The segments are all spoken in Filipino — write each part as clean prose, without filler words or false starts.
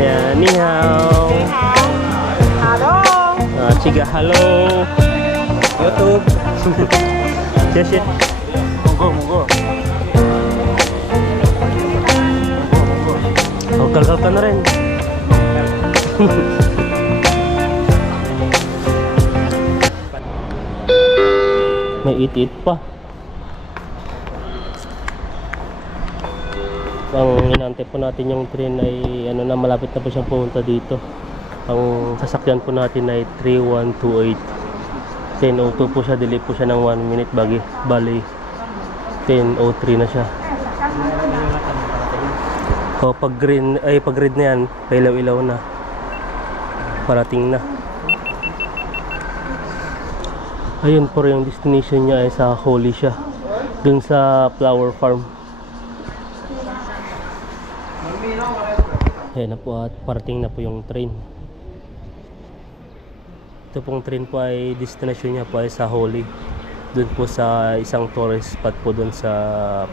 Ayan, ni hao. Hello. Chiga, hello. YouTube. Yes, yes. Monggo. Oh, kalkal ka na rin. May it-it pa. Ang inantay po natin yung train ay ano na, malapit na po siyang pumunta dito. Ang sasakyan po natin ay 3128. 10:02 po siya, delay po siya ng 1 minute bali 10:03 na siya. O pag green ay pag red na yan, pailaw-ilaw na. Parating na. Ayun po yung destination niya ay sa Holy siya. Dun sa flower farm. Ayan na po at parating na po yung train. Ito pong train po ay destination niya po ay sa Holy. Dun po sa isang tourist spot po dun sa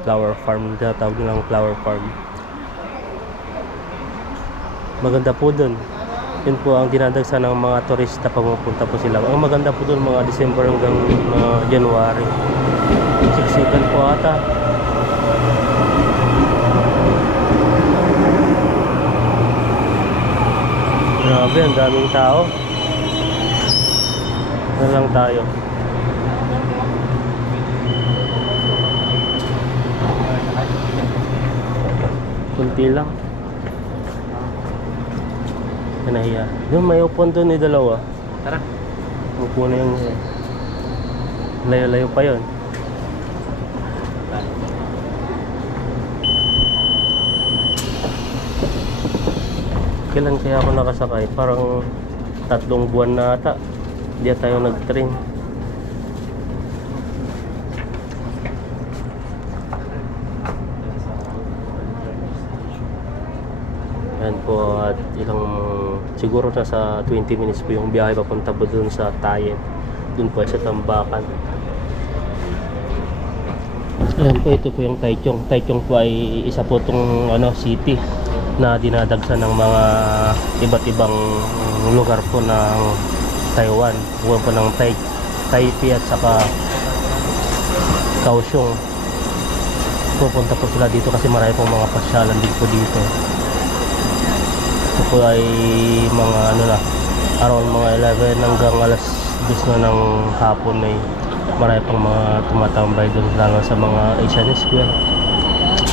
flower farm. Tinatawag nilang flower farm. Maganda po dun. Yun po ang dinadagsa ng mga turista pag pupunta po sila. Ang maganda po dun mga December hanggang January. Siksikan po ata. Grabe, ang daming tao. Na lang tayo. Kunti lang. Kanahiya. Yung may upon doon ni dalawa. Tara. Upo na yung layo-layo pa yon. Kailan kaya ako nakasakay? Parang 3 buwan na ata. Hindi tayo nag-train. Yan po at ilang siguro nasa 20 minutes po yung biyahe papunta po dun sa Tayen. Dun po sa Tambakan. Ayan po, ito po yung Taichung. Taichung po ay isa po itong city na dinadagsa ng mga iba't ibang lugar po ng Taiwan. Buwan po ng Taipei at saka Kaohsiung. Pupunta po sila dito kasi marami pong mga pasyalan din po dito. Ito po ay mga around mga 11 hanggang alas 2 na ng hapon ay marami pang mga tumatambay doon, lalo sa mga Asian Square.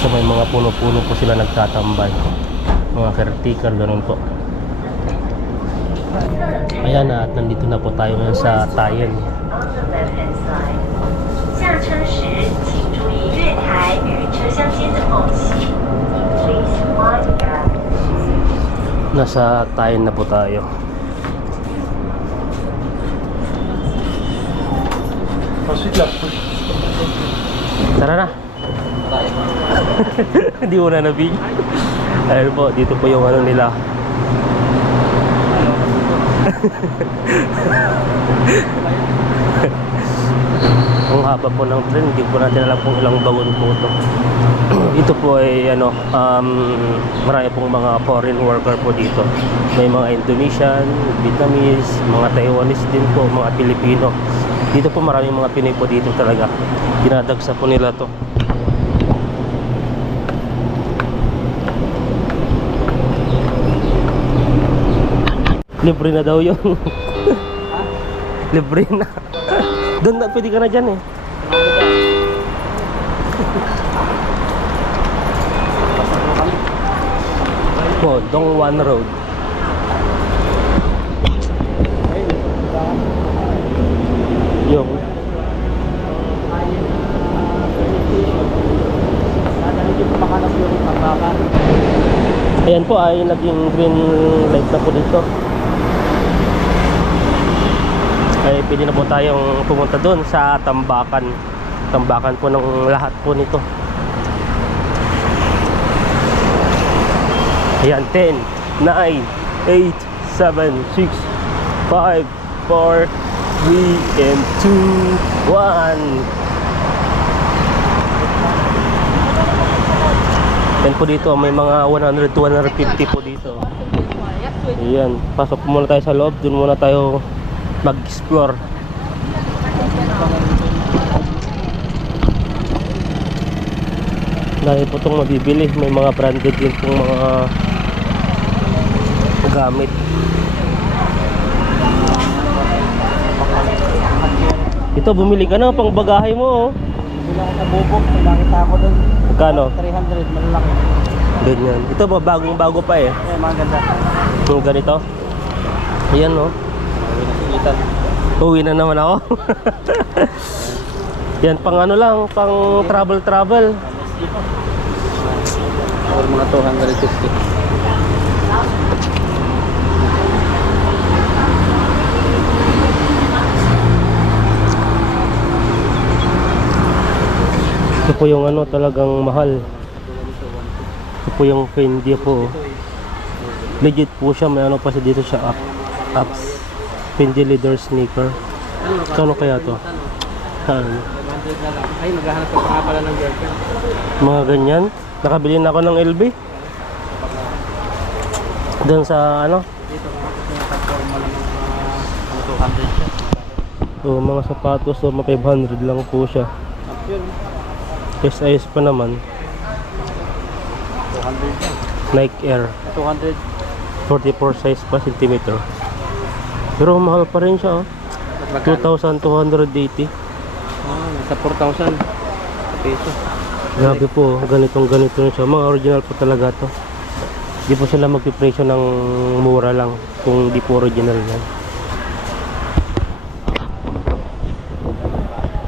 So may mga puno-puno po sila nagtatambay, mga caretaker, ganun po. Ayan na, at nandito na po tayo ngayon sa Tayen. Nasa Tayen na po tayo. Tara na. Hindi mo na nabigyan. Ayun po, dito po yung nila. Ang haba po ng train, hindi po natin alam kung ilang bagon po ito. Ito po ay marami pong mga foreign worker po dito. May mga Indonesian, Vietnamese, mga Taiwanese din po, mga Pilipino. Dito po maraming mga Pinoy po dito talaga. Dinadagsa po nila to. Libre na daw yun. Libre na. Doon na, pwede ka na dyan eh. Po, Dongwan Road. Yung ayan po ay naging green light na po dito. Ay pwede na po tayong pumunta doon sa Tambakan. Tambakan po ng lahat po nito. Ayan, 10, 9, 8, 7, 6, 5, 4, 3, and 2, 1. Yan po dito, may mga 100 to 150 po dito. Ayan, pasok muna tayo sa loob. Doon muna tayo mag-explore. Dahil po itong mabibili. May mga branded din pong mga gamit. Ito, bumili ka na pang bagahe mo. Oh. Bilang ko sa bubok, nakita ako doon. Magkano? 300, malalaki. Ganyan. Ito ba, bagong bago pa eh. Eh, mga ganda. Yung ganito. Ayan no. Nasigitan. Uwi na naman ako. Yan, pang ano lang, pang travel. Or mga 250. Ito po yung ano talagang mahal. Ito po yung Fendi po. Legit po siya, may ano pa siya dito siya apps. Fendi leather sneaker. Kano kaya to? Ano? Ay, maghahanap ka pa pala ng girlfriend. Mga ganyan. Nakabili na ako ng LB. Doon sa ano? Dito, mga platforma lang mga 200 siya. So, mga sapatos, so, mga 500 lang po siya. Yun, SIS pa naman. 200 yan. Nike Air. 200. 44 size pa centimeter. Pero mahal pa rin siya. Oh. 2,280. Nasa 4,000 peso. Grabe po, ganito na siya. Mga original po talaga to. Di po sila magpipresyo ng mura lang kung di po original yan.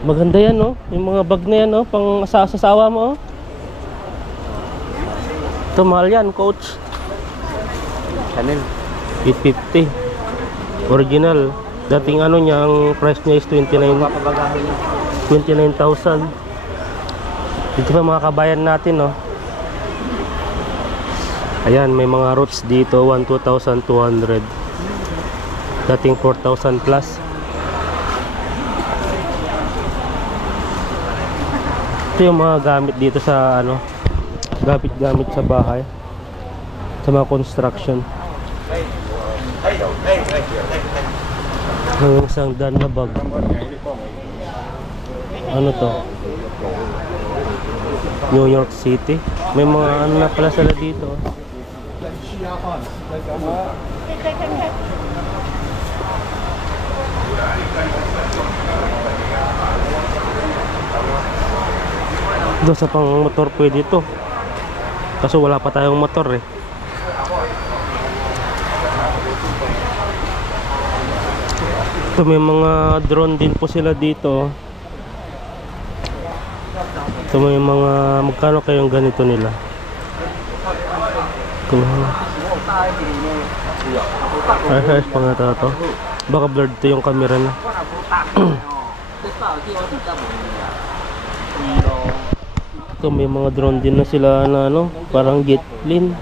Maganda yan, no? Yung mga bag na yan, no? Pang asawa mo, oh. Ito, mahal yan, coach. Chanel. 850. Original. Dating ano niya, ang price niya is Papabagahin niya. 29,000. Dito pa mga kabayan natin, no? Ayan, may mga roots dito, 1,200. Dating 4,000 plus. Ito yung mga gamit dito sa ano, gamit sa bahay, sa mga construction. Yung isang dan na bag. Ano to? New York City. May mga ano na pala sila dito. Doon sa pang motor pwede ito. Kaso wala pa tayong motor eh. Ito may mga drone din po sila dito. Ito may mga magkano kayong ganito nila. Ayos pa nga to. Baka blurred to yung camera na. Ito may mga drone din na sila na ano, parang jet plane.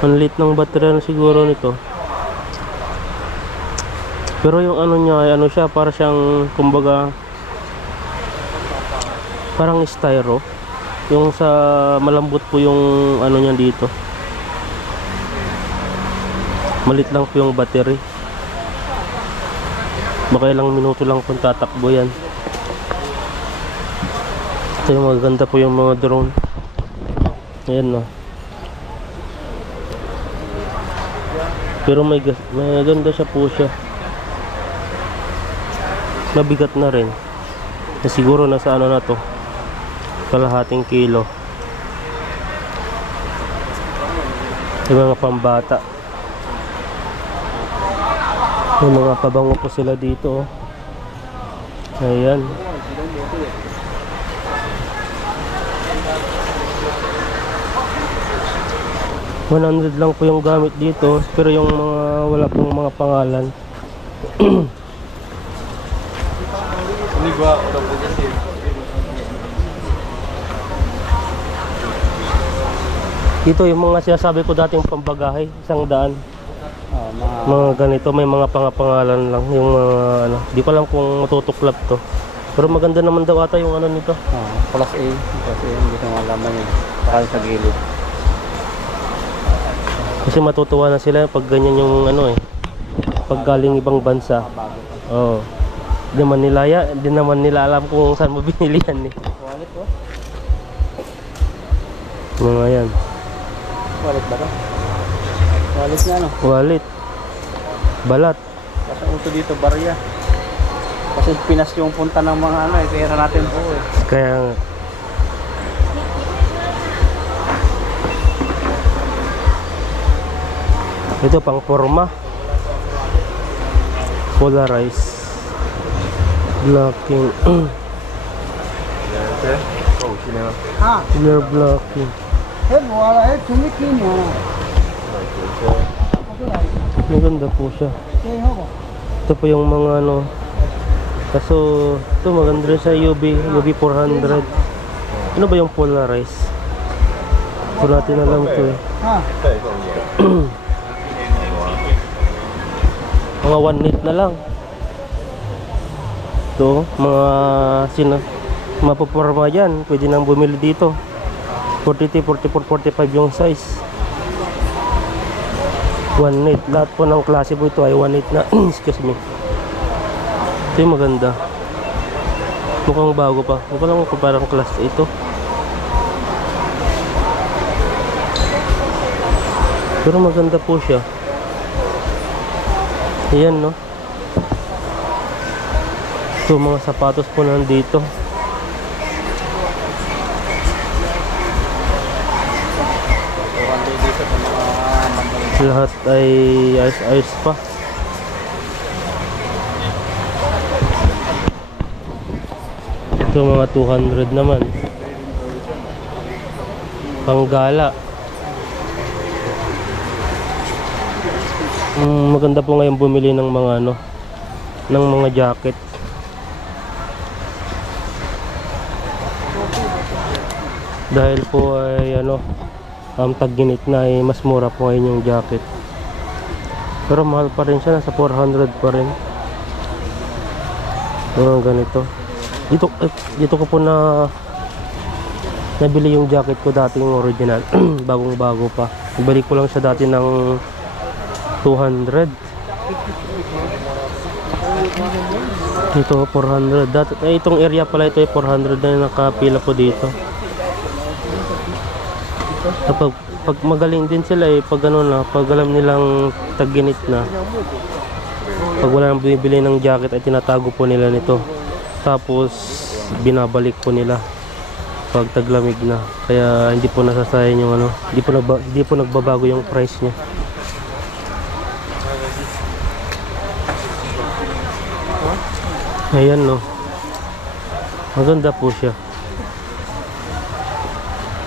Ang lit ng baterya na siguro nito. Pero yung ano niya ay ano siya, para siyang kumbaga parang styro. Yung sa malambot po yung ano niya dito. Malit lang po yung battery. Baka ilang minuto lang kung tatakbo yan. Ito yung maganda po yung mga drone. Ayan no. Pero may ganda siya po siya. Mabigat na rin. Na siguro nasa ano na to, kalahating kilo. Yung mga pambata. May mga pabango po sila dito, oh. Ayan. $100 lang po yung gamit dito, pero yung mga wala pong mga pangalan. Dito yung mga sinasabi ko dating pambagahe, 100. Mga ganito, may mga pangalan lang yung mga ano, di ko alam kung matutuklap to. Pero maganda naman daw ata yung ano nito. Plus A. Kasi hindi ko malaman yun. Saka sa gilid. Kasi matutuwa na sila pag ganyan yung ano eh. Pag galing ibang bansa. Oo. Di naman nila alam kung saan mo binili yan eh. Wallet oh. Mga yan. Wallet ba to? Wallet na ano? Wallet. Balat. Kasi uso dito barya. Kasi Pinas yung punta ng mga ano eh. Pera natin po eh. Kaya nga. Ito pang forma. Polarize. Blocking. हाँ Clear blocking. है वो वाला है तुम्हें की नहीं है Maganda po siya. ये होगा Ito po yung mga ano. Kaso ito maganda rin sa UV 400. Ano ba yung polarize? Ito natin alam to eh. हाँ Mga 1.8 na lang. Ito, mapaporma yan. Pwede nang bumili dito. 43, 44, 45 yung size. 1.8. Lahat po ng klase po ito ay 1.8 na. Excuse me. Ito yung maganda. Mukhang bago pa. Mukha lang kung parang class ito. Pero maganda po siya. Ayan no. Ito mga sapatos po nandito. Lahat ay ayos-ayos pa. Ito mga 200 naman. Panggala. Maganda po ngayon bumili ng mga ano, ng mga jacket. Dahil po ay ano, tag-init na ay mas mura po ngayon yung jacket. Pero mahal pa rin siya, nasa 400 pa rin. Ganito. Dito ko po nabili yung jacket ko dating original. Bagong bago pa. Ibalik ko lang siya dati ng 200. Ito 400. Itong area pala ito ay 400 na nakapila po dito. Pag magaling din sila eh, pag ano na, pag alam nilang tag-init na, pag wala nang bumibili ng jacket ay tinatago po nila nito, tapos binabalik po nila pag taglamig na, kaya hindi po nasasayang yung ano, hindi po nagbabago yung price niya. Ayan no, maganda po siya.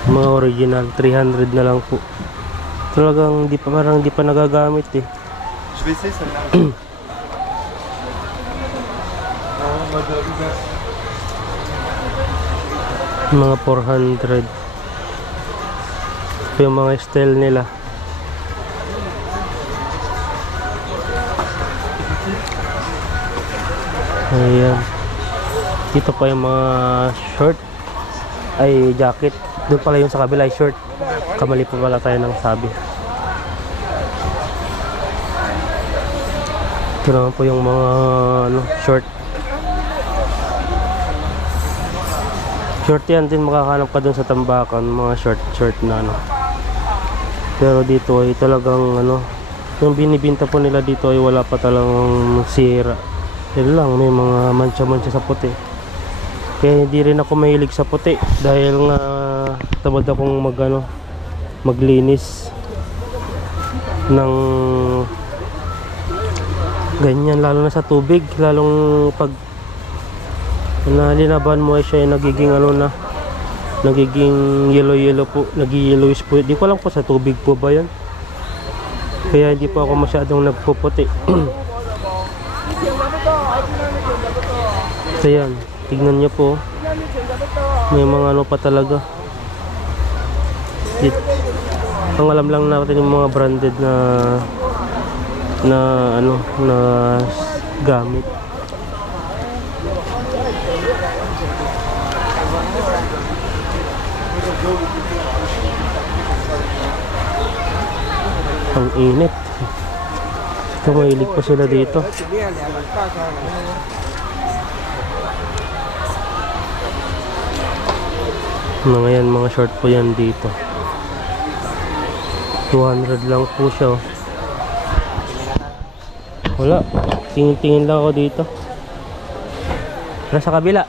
Mga original 300 na lang po. Talagang parang di pa nagagamit eh. Mga 400. Ito yung mga style nila. Ayan. Dito pa yung mga short ay jacket. Doon pala yung sa kabila ay short. Kamali pa pala tayo ng sabi. Ito naman po yung mga ano, short. Short yan din, makakanap ka dun sa tambakan, mga short na ano. Pero dito ay talagang ano, yung binibinta po nila dito ay wala pa talagang sira. Yan lang, may mga mancha-mancha sa puti. Kaya hindi rin ako mahilig sa puti dahil nga tamad akong maglinis ng ganyan, lalo na sa tubig, lalong pag nalinaban mo ay siya ay nagiging ano na, nagiging yellow po, nagi-yellowish po. Di ko alam po sa tubig po ba yan, kaya hindi po ako masyadong nagpuputi. So yan, tignan nyo po, may mga ano pa talaga. Ang alam lang natin yung mga branded na ano na gamit. Ang init. Tumahilig pa sila dito. Mga yan, mga short po yan dito. 200 lang po siya. Oh. Wala. Tingin-tingin lang ako dito. Nasa kabila.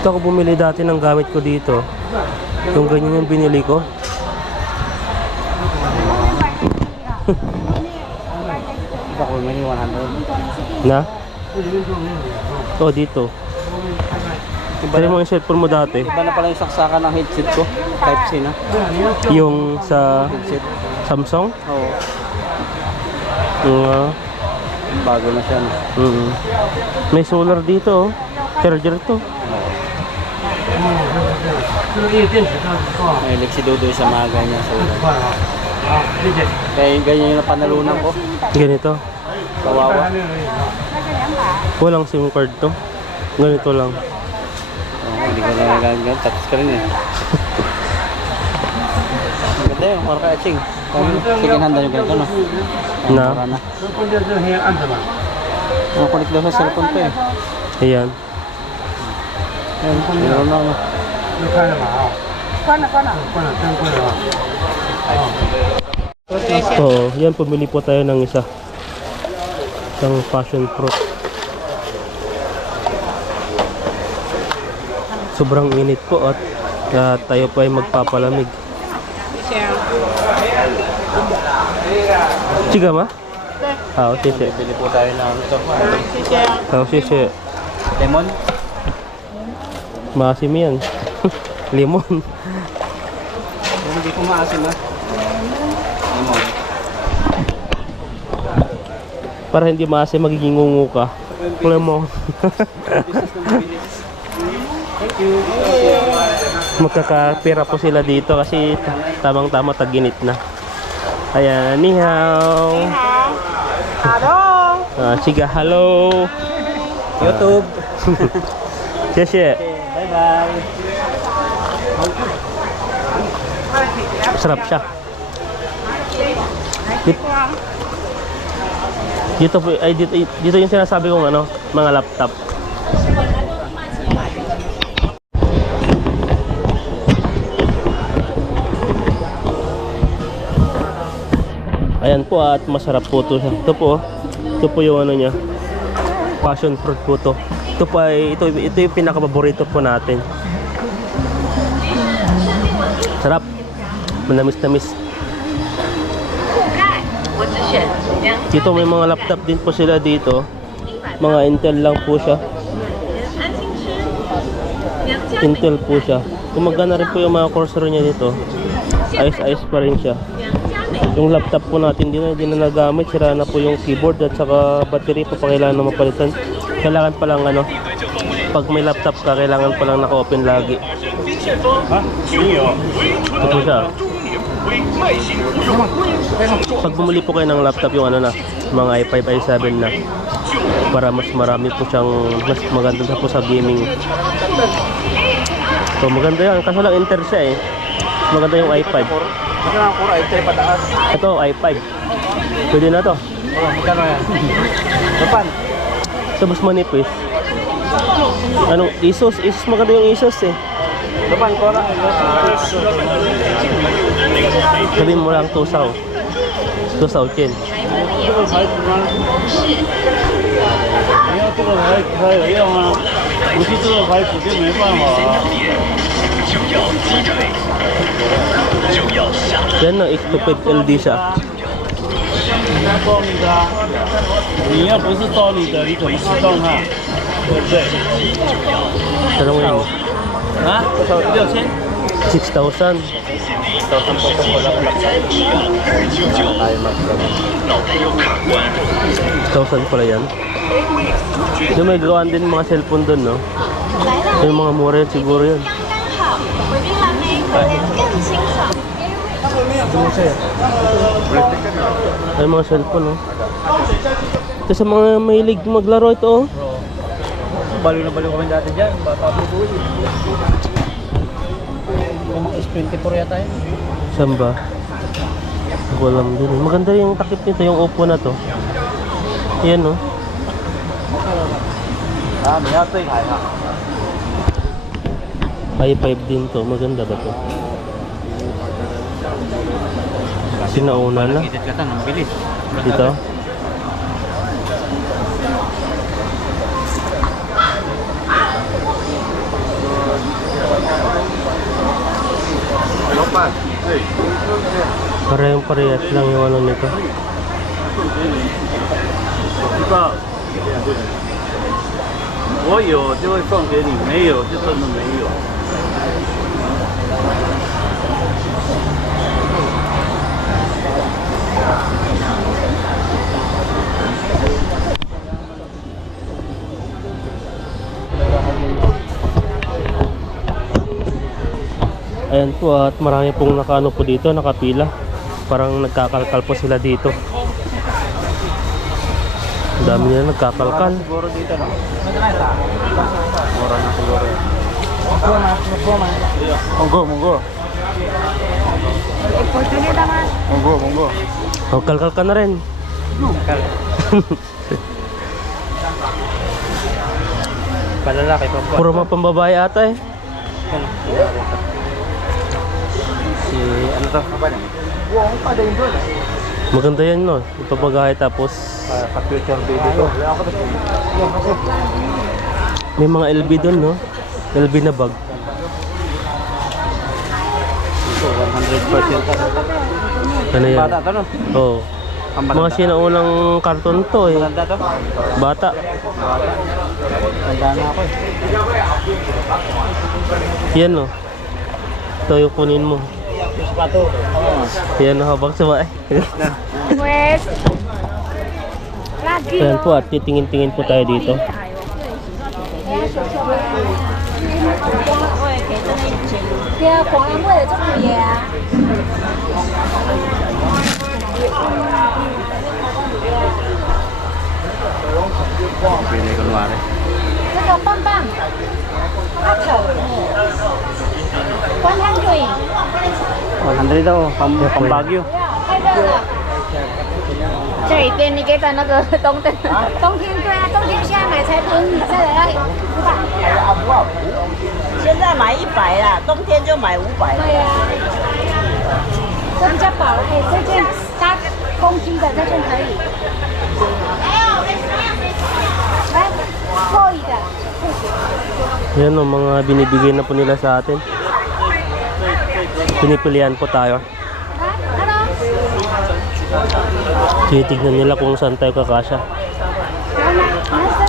Ito ako bumili dati ng gamit ko dito. Yung ganyan yung binili ko. Ito ko may 100. Na? Oh, dito. Pero yung mga cellphone mo dati, Iba na pala yung saksakan ng headset ko. Type-C na. yung sa Headset. Samsung. Oo. Bago na siya. No? May solar dito, oh. Charger to. Mahilig si Dudoy sa mga ganyan sa ulan. Kaya ganyan yung napanalunan ko. Ganito. Kawawa. Walang SIM card to. Ganito lang. Hindi ko na nagagamit. Tapos ka rin eh. Ang ganda yun. Para ka etching. Second hand na yung ganito no? Na? Mura na. Makulik daw sa cellphone ko eh. Ayan. Meron na ano. Oo, yan. Pumili po tayo ng isa. Isang passion fruit. Sobrang init po at tayo po ay magpapalamig. Chiga ma? Ah, sisi. Bili po tayo ng ito. Ah, sisi. Lemon. Maasim yan. Lemon. Hindi ko maasim ha. Lemon. Para hindi maasim, magiging ngungu ka. Lemon. Thank you. Magkakapira po sila dito kasi tamang-tama taginit na. Ayan, ni hao. Hello. Chiga, hello. YouTube. Xie. Bye-bye. Sarap siya. Dito po, ay dito yung sinasabi kong ano, mga laptop. Ayan po at masarap po ito. Ito po yung ano niya. Passion fruit po to. Ito po ay ito yung pinaka-paborito po natin. Sarap. Manamis-namis. Dito may mga laptop din po sila dito. Mga Intel lang po siya. Intel po siya. Gumagana rin po yung mga cursor niya dito. Ayos-ayos pa rin siya. Yung laptop po natin hindi na nagamit. Sira na po yung keyboard at saka battery pa kailangan na mapalitan. Kailangan pa lang ano, pag may laptop ka, kailangan pa lang naka-open lagi. Ito po siya. Pag bumili po kayo ng laptop, yung ano na, mga i5, i7 na, para mas marami po siyang, mas maganda na po sa gaming. So maganda yan, kaso lang Intel siya eh. Maganda yung i5. Magkano ang kura? Ito ay pataas. Ito, i5. Pwede na to. Oh, magkano yan? Japan. Ito mas manipis. Anong Asus? Asus maganda yung Asus eh. Japan, kura. Sabihin mo lang 2,000. 2,000 chen. 你要这个还可以，要么不是这个牌子就没办法了。 Yan na, 825 LD siya. 动的，你要不是动你的，你怎么启动它？对不对？ Tanong mo yun. Ha? 6,000? 6,000. 6,000 pala yan. Yung may gawaan din mga cellphone dun, no? Yung mga mura yan, siguro yan. Ay, mga cellphone, no? Ito sa mga mahilig maglaro ito, oh. Bro. Baliw na baliw kami dati dyan. Bata bubuy. Yung mga S24 yata yun. Saan ba? Hindi ko alam din. Maganda yung takip nito, yung Oppo na to. Yan, oh. May yata yung kaya. i5 din to. Maganda ba to? Sinauna na. Edit ka tan, bilis. Dito? Parehong parehas lang yung ano nito. 我有就会送给你，没有就真的没有。 Ayan po, at marami pong nakaano po dito, nakapila. Parang nagkakalkal po sila dito. Ang dami nila nagkakalkal. Siguro dito no? Mura na siguro yun. Monggo. Monggo. Oh, kalkal ka na rin. Palalaki pa po. Puro mga pambabae ata eh. Si ano to? Maganda yan, no? Ipapagahay tapos Pa-future baby to. may mga LB doon, no? LB na bag. Ito 100% ka. Ano yan? Bata to no? Oo. Ang Mga bata. sinaunang karton to eh. Maganda to? Bata. Tanda na ako eh. Yan, no? Ito yung kunin mo. Yung sapato. Yan, no? Habang sumakay. Pues, lagi Ayan po, at titingin-tingin po tayo dito. Pili kunwari. 这个棒棒，它口，100， 100 daw, pang-Baguio. 太热了。这里给你给的那个冬天，冬天对啊，冬天现在买才便宜，再来要500。现在买100啦，冬天就买500。对呀、这比较薄，哎，这件8公斤的这件可以。来，厚一的。 Yan, no? Mga binibigay na po nila sa atin. Pinipilian po tayo. Ano? Tinitignan nila kung saan tayo kakasya.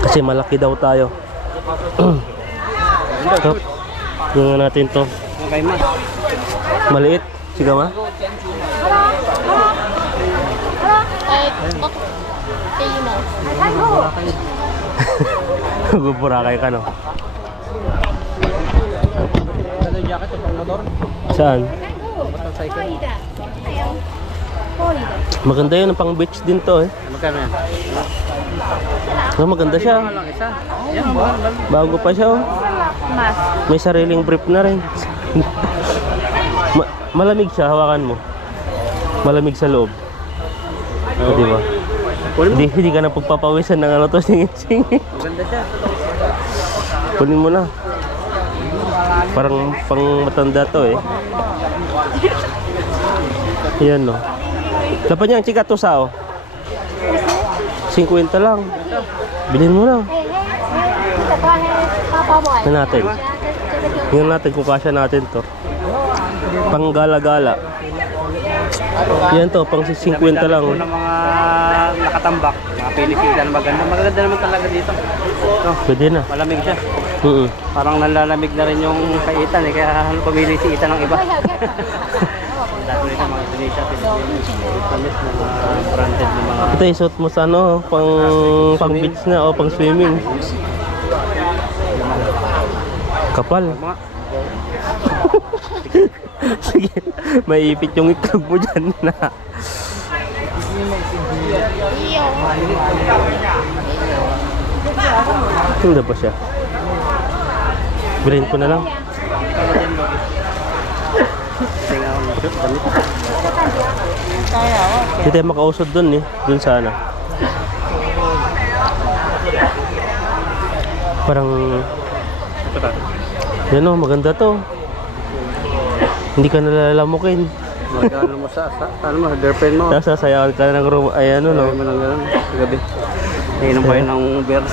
Kasi malaki daw tayo. So, tingnan natin to. Okay ma. Maliit. Sige ma. Guburakay ka, no? Ano yung jacket pang motor? Saan? 厚一的，哎呦，厚一的。 Maganda yun. Pang beach din to eh. Magkano yan? Oh, maganda siya. Lang isa. Yan, mahal. Bago pa siya, oh. Mas. May sariling brief na rin. Malamig siya, hawakan mo. Malamig sa loob. O, di ba? Hindi ka na pagpapawisan ng ano to, singit-singit. Maganda siya. Kunin mo na. Parang pang matanda to eh. Yan, no. Dapat niya ang chika to sa, oh. 50 lang. Bilhin mo na. 这个包包 Tingnan natin. Tingnan natin kung kasya natin to. Pang gala-gala. Yan to, pang 50 lang. Ng mga nakatambak, mga pinisita na maganda. Maganda naman talaga dito. No, Pwede na. malamig siya. Mm-mm. Parang nalalamig na rin yung kaitan eh. Kaya pumili si Itan ng iba. Dahil nito mga Indonesia, Pilipinas na mga branded na mga... Ito, isuot mo sa ano, pang beach na o pang swimming. Kapal. mga Sige, maiipit yung itlog mo dyan na. Hindi ba siya? Bilhin ko na lang. Tingnan ako ng shoot, damit. Hindi tayo makausod dun eh. Dun sana. Parang... Yan o, maganda to. Hindi ka nalalamukin. Magkano mo sa ano mo, girlfriend mo. Nasasayawan ka ng room. Ay ano no. Ayaw mo ng gano'n, sa gabi. Inom pa yun ng beer.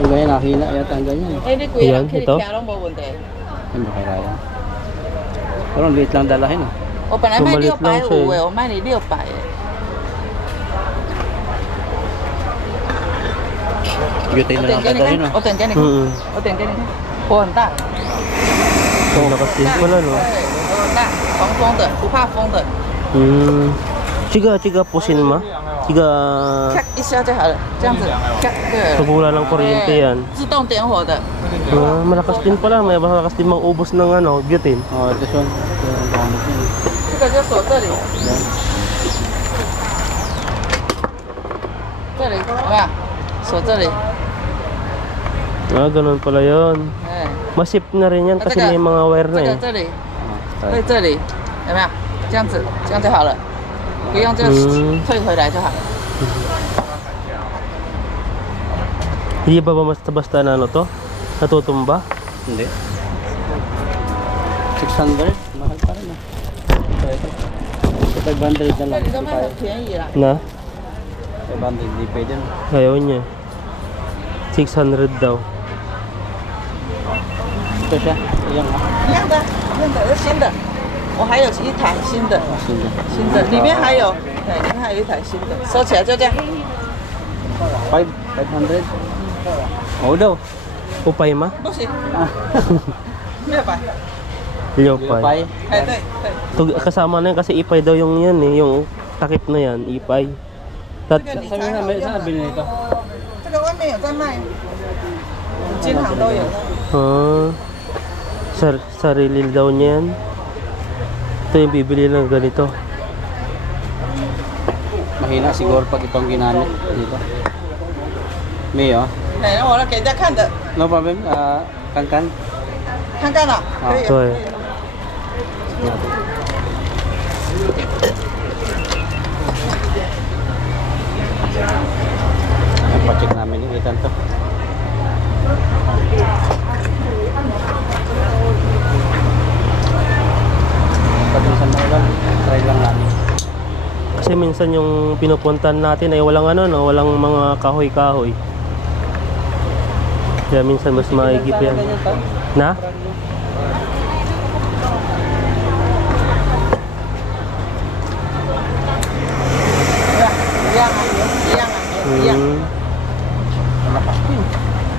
Ang ganyan, nakahina yata ang ganyan. Ayan, ito. Ano ba kaya? Pero ang liit lang dalahin ah. 我本来卖这么浪费650哎，我卖你600哎。 Beauty 我 na 点 lang 给你 dalahin 看， ah. 我点给你看， 我点给你看，火很大， Ang lakas din pala no. 对，火很大，防风的，不怕风的， Chiga pusin ma. Chiga 咔一下就好了，这样子，咔，对 pag 了， wala ng kuryente yan. 自动点火的， Malakas din pala. May malakas din mang-ubos ng ano, butane. Oh, this one. 这个就锁这里，这里有没有？锁这里， Ganun pala yun. 哎， Masip na rin yan kasi may mga wire 这 na 个 eh. 这里，对这里，有没有？这样子，这样就好了，不用就退回来就好。 Hindi ba basta-basta na ano to? Natutumba? Hindi. 600? Mahal pa rin ah. Ito 500 na 这 lang. 里都卖很便宜啦。 Na? 500 hindi pwede na. Ayaw niya. 600 daw. Ito siya. Ayan ah. 一样的，一样的，是新的。我还有一台新的， Sinda. 新的，里面还有，对，里面还有一台新的，收起来就这样。 500? Oo daw. Upay ma? 不行，600。 Liopay. 哎，对对， Kasama na yan kasi ipay daw yung yan eh. Yung takip na yan, ipay. Tat Sabi na, saan nabili nito? 这个外面有在卖，金行都有。 sarili daw niyan. Ito yung bibili ng ganito. Mahina siguro pag itong ginamit dito. May oh. 哎，我来给人家看的， No problem. Kan-kan. 看看了，可以。 Ito eh. Pa-check namin yung itan to. Pag minsan maulan, try lang namin. Kasi minsan yung pinupuntan natin ay walang ano no, walang mga kahoy-kahoy. Kaya minsan mas maigip yan. Na?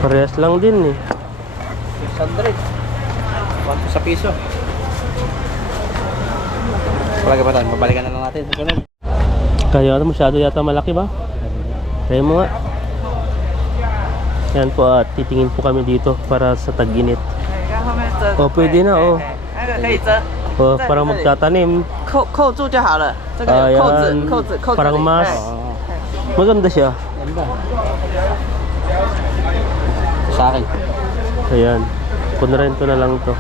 Parehas lang din eh. 600. 1 sa piso. Talaga ba tayo? Babalikan na lang natin sa sunod. Kaya masyado yata malaki ba? Kaya mo nga. Yan po at titingin po kami dito para sa tag-init. Oh, pwede na oh. 那个可以遮， Oh, para magtatanim. 扣住就好了。这个有扣子， Ayan. 扣子，扣子。 Parang mas. 哦 Maganda siya. Ganda. Sa akin. Ayan. Kunrento na lang to.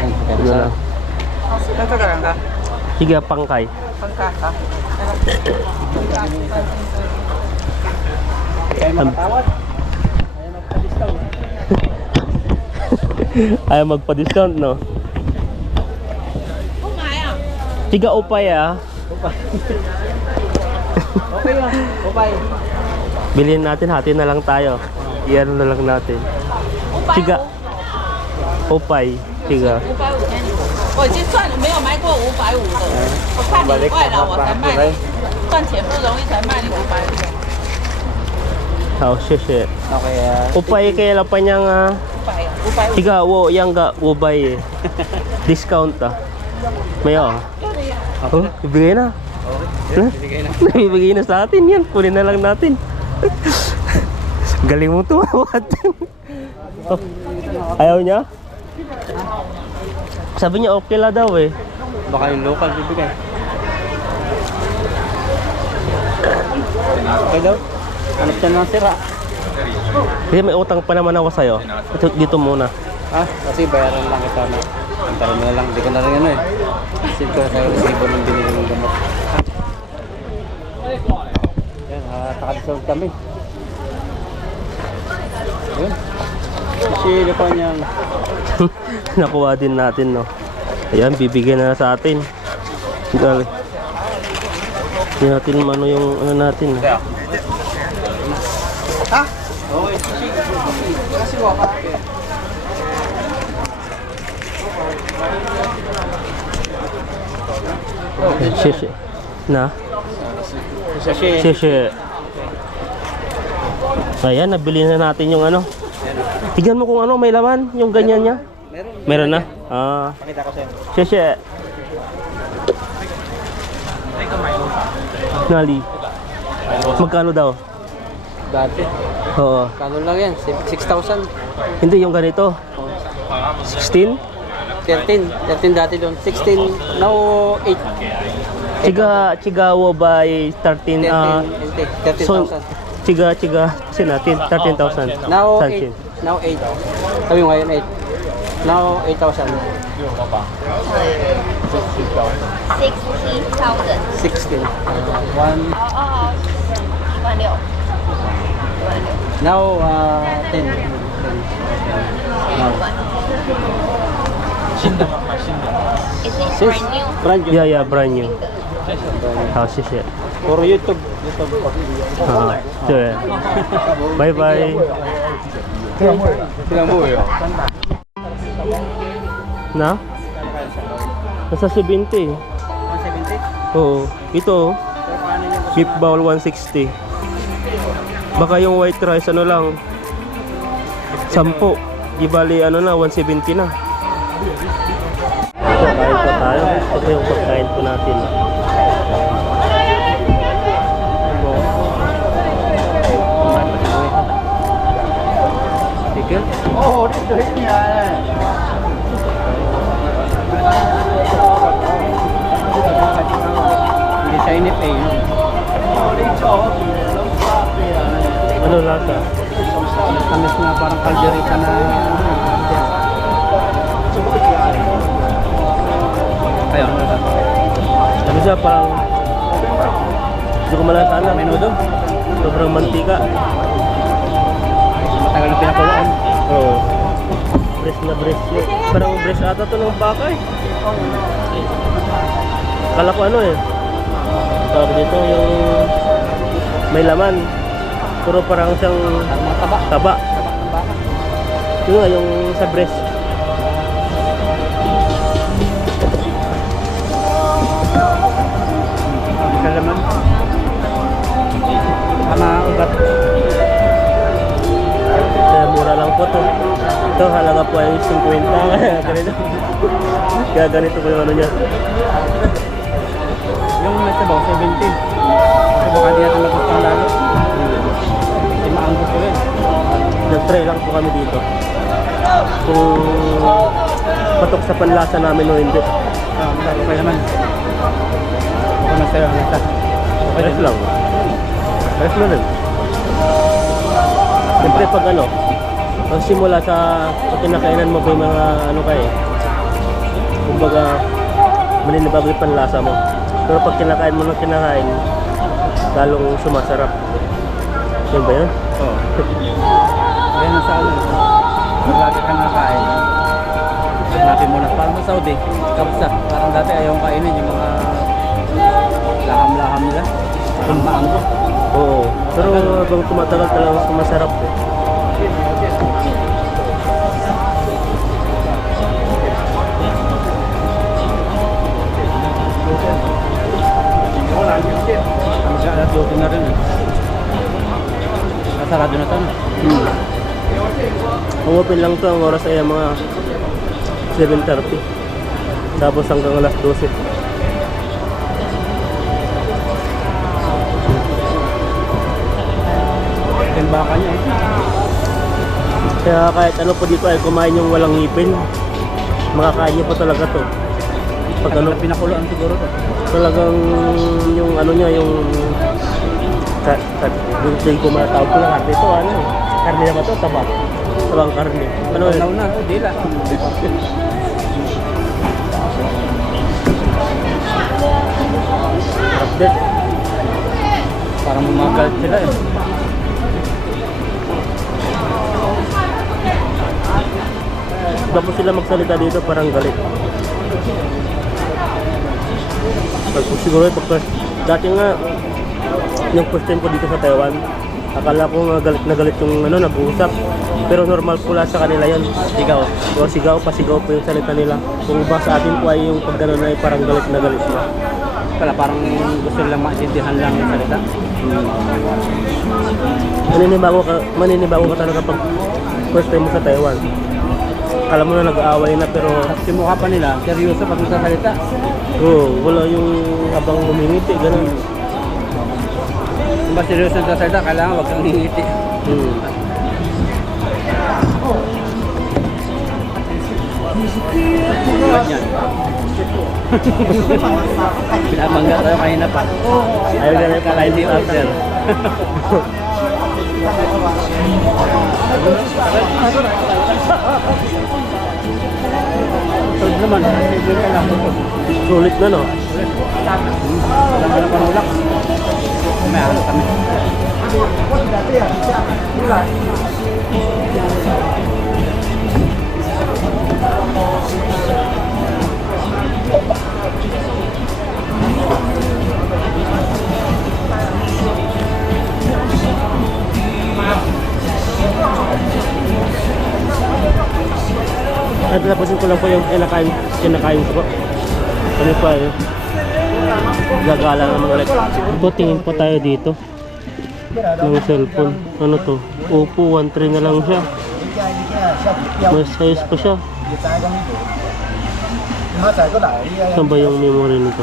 Ayan, Ano sa lang. 那这个两个 Sige, pangkay. 分开，好。 Kaya makatawad. Ayan, magpa-discount. Ayaw magpa-discount, no? Tiga upay ah. Okay lang. Bye-bye. Bilhin natin, hati na lang tayo. Iyan na lang natin. Tiga. Upay. Tiga. 550给你，我已经算了，没有卖过550的，我看你坏了，我才卖你，赚钱不容易才卖你550。 Oh, shit. Okay. Upay kaya lang pa niya nga. 550。 Tiga, wo, yang ga, ubay eh. Discount ah. Mayo. Oh, ibigay na. Okay. Bigay na. Ibigay na sa atin yan. Kunin na lang natin. Galing mo tumawad. Oh, ayaw niya? Sabi niya okay la daw eh. Baka yung local bibigay. Okay daw. Hanap siya ng sira. Kasi may utang pa naman ako sa'yo. Ito, dito muna. Ah, kasi bayaran lang ito na. Antarin mo na lang. Hindi ko na rin ano eh. Save ko sa resibo ng binili ng gamot. Yan, nakadisount kami. Yun. Kasi pa niyang Nakuha din natin, no. Ayan, bibigyan na sa atin. Dali. Hindi natin ano yung ano natin. Sheshe. Na? Sheshe. Ayan, nabili na natin yung ano. Tignan mo kung ano, may laman. Yung ganyan niya. Meron na? Ah. pakita ko sa'yo. Sheshe. Nali. Magkano daw? Dati. Oo. Kano lang yan? 6,000. Hindi, yung ganito. 16? 13 dati doon. 16, now 8. Chigawa by 13. 13,000. Chiga, kasi natin, 13,000. Now Sanchen. 8. Now 8. Sabi mo ngayon 8. Now 8,000. 60,000。 16. 1. 哦，16000。Now 10. Is it brand new? Brand new. Yeah, brand new. Ah, sheshe. Puro YouTube. Ah, sure. Bye-bye. Na? Nasa 70. 170? Oo. Ito, Pero paano yung beef bowl 160. Baka yung white rice ano lang 10. Di bali ano na 170 na. Kain po tayo. Ito yung pagkain po natin. Chicken? Oh, this is yeah. Hindi sa inip eh. Ano lasa? Tamis na parang kalderita na. Ayun. Ano siya parang hindi ko malasa na. Menudo? Sobrang mantika. Matagal na pinakuluan. Oo. Breast na breast yun. Parang breast ata to ng baka eh. Kala ko ano eh. Tawag dito yung may laman. Puro parang siyang Mga taba. taba. Taba ng baka. Yun nga yung sa breast. Isa laman. Ama ugat. Kaya mura lang po to. Ito halaga po ay 50. Kaya ganito. Kaya ganito po yung ano niya. Yung may sabaw, 17. Kasi baka di natin magustuhan lalo. Kasi maanggot ko rin. Nag-try lang po kami dito. Kung patok sa panlasa namin o hindi. Okay naman. Okay na sa'yo. Nasa. Okay Rest lang. Rest na rin. Siyempre pag ano, pag simula sa kinakainan mo, may mga ano kayo. Kumbaga, maninibago yung panlasa mo. Pero pag kinakain mo ng kinakain, lalong sumasarap. Yun ba yun? Oo. Kaya nasa ano, pag lagi ka nakain, hanapin mo na. Parang sa Saudi, kapsa. Parang dati ayaw kainin yung mga laham-laham nila. Parang maanggo. Oo. Pero habang tumatagal talagang sumasarap eh. Mag-alat luto na rin eh. Nasarado na ito. Umopen lang to ang oras ay mga 7:30. Tapos hanggang alas 12. Yung baka niya eh. Kaya kahit ano po dito ay kumain yung walang ngipin. Makakain niyo pa talaga to. Pag ano, Pinakuloan siguro to. talagang yung ano niya, yung hindi ko matawag ko lang karne ito, ano eh. Karne naman to, tabang karne. Ano eh? Nauna, dila. Update. Parang mamagal sila eh. Tapos sila magsalita dito parang galit. Siguro dati nga yung first time ko dito sa Taiwan, akala ko nga galit na galit yung ano, nag-uusap. Pero normal pula sa kanila yun. Sigaw. O sigaw, pasigaw po yung salita nila. Kung ba sa atin po ay yung pag gano'n ay parang galit na galit sila. Kala parang gusto nilang maintindihan lang yung salita. Maninibago ka talaga pag first time mo sa Taiwan. Akala mo na nag-aaway na pero Kasi mukha pa nila, seryoso pag nagsasalita. wala yung habang humingiti, gano'n. Kung ba seryoso nagsasalita, kailangan wag kang hingiti. Ganyan. Pinabangga tayo kanina pa. Ayaw na rin pala Hindi order. Sulit naman, hindi ka lang. Sulit na, no? Alam ka lang panulak. May ano kami. At tapusin ko lang po yung kinakain ko po. Ano pa eh? Gagala naman ulit. Ito, tingin po tayo dito. Ng cellphone. Ano to? Oppo 1.3 na lang siya. Mas size pa siya. Saan ba yung memory nito?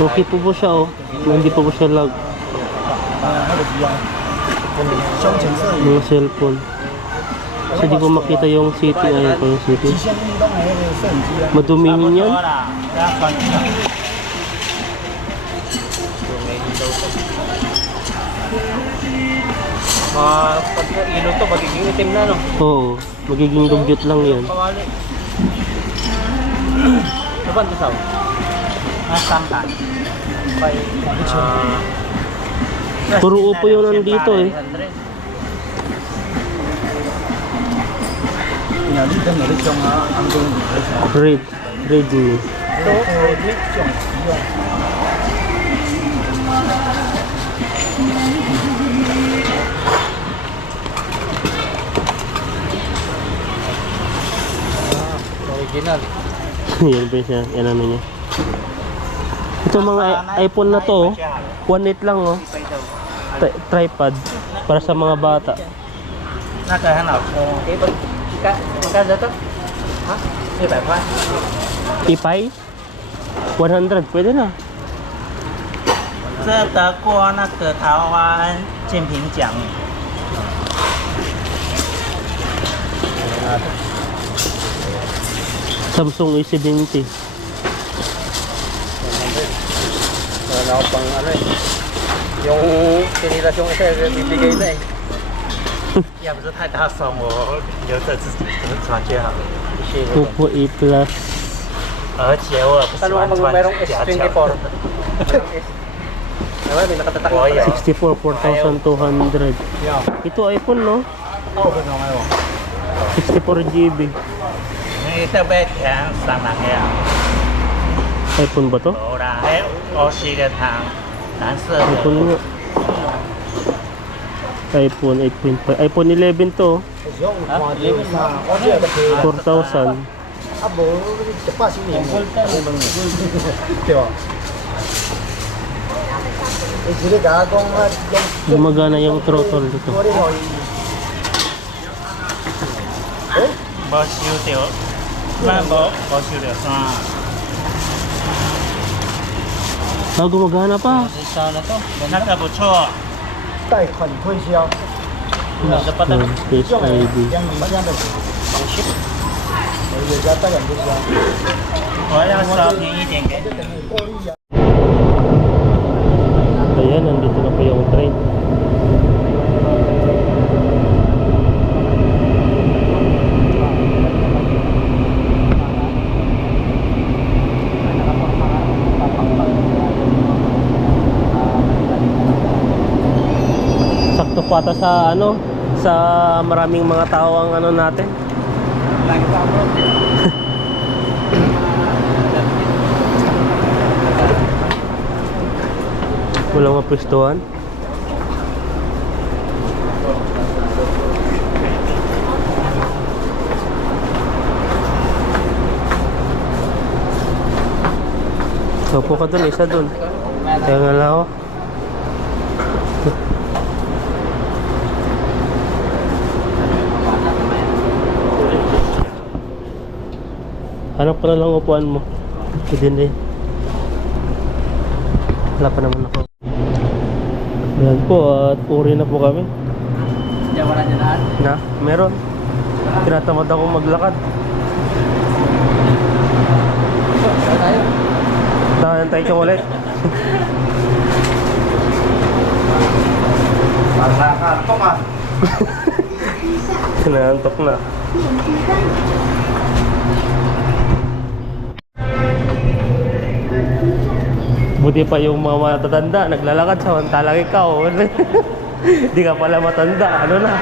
Okay po siya oh. Hindi po siya lag. Mga cellphone. Kasi di ko makita yung city. Ayun ko yung city. Madumihin yan. Pag ilo to, magiging itim na, no? Oo. Magiging dugyot lang yan. Ano ba ito saw? Nasangka. Puro upo yung nandito eh. Red. Redmi. Original. Yan ba siya? Yan ano niya. Ito mga iPhone na to, 1.8 lang oh. Tripod para sa mga bata. Magkano to? Ha? 100 块 Ipay? 100, pwede na. 这得过那个台湾金评奖。 Samsung A70. Wala ako pang ano eh. Yung pinilas yung isa, bibigay na eh. 要不是太大声，我留着自己传就好了。 Oppo A Plus. 而且我也不喜 Saan mo 欢 kung 穿 merong 夹 S24? 脚。 Diba, may nakatatak我有。 64, 4,200. Ito iPhone no? 64 GB. 你特别甜上哪个呀？ iPhone ba to? 好啦，还欧系的糖，蓝色的。 iPhone nga. iPhone 8.5. iPhone 11 to. 4,000. Gumagana yung throttle dito. 没收掉，那没收掉啥？ Ah, gumagana pa. 那个不错，贷款推销， Space ID. 像你这样的有家贷款推销，我要稍便宜点给你。等于获利啊。 Ayan, nandito na po yung train. Sakto pa ata sa ano, sa maraming mga tao ang ano natin. Walang mapwestuhan. So po ka dun, isa dun. Kaya nga lang ako. Hanap pa na lang upuan mo. Hindi din. Wala pa naman ako. Ayan po, at uri na po kami. Diyan wala niya lahat. Na, meron. Tinatamad akong maglakad. Saan tayo? Tahan tayo chocolate. Nakakaantok ah. Naantok na. Buti pa yung mga matatanda, naglalakad samantalang ikaw. Di ka pala matanda, ano na.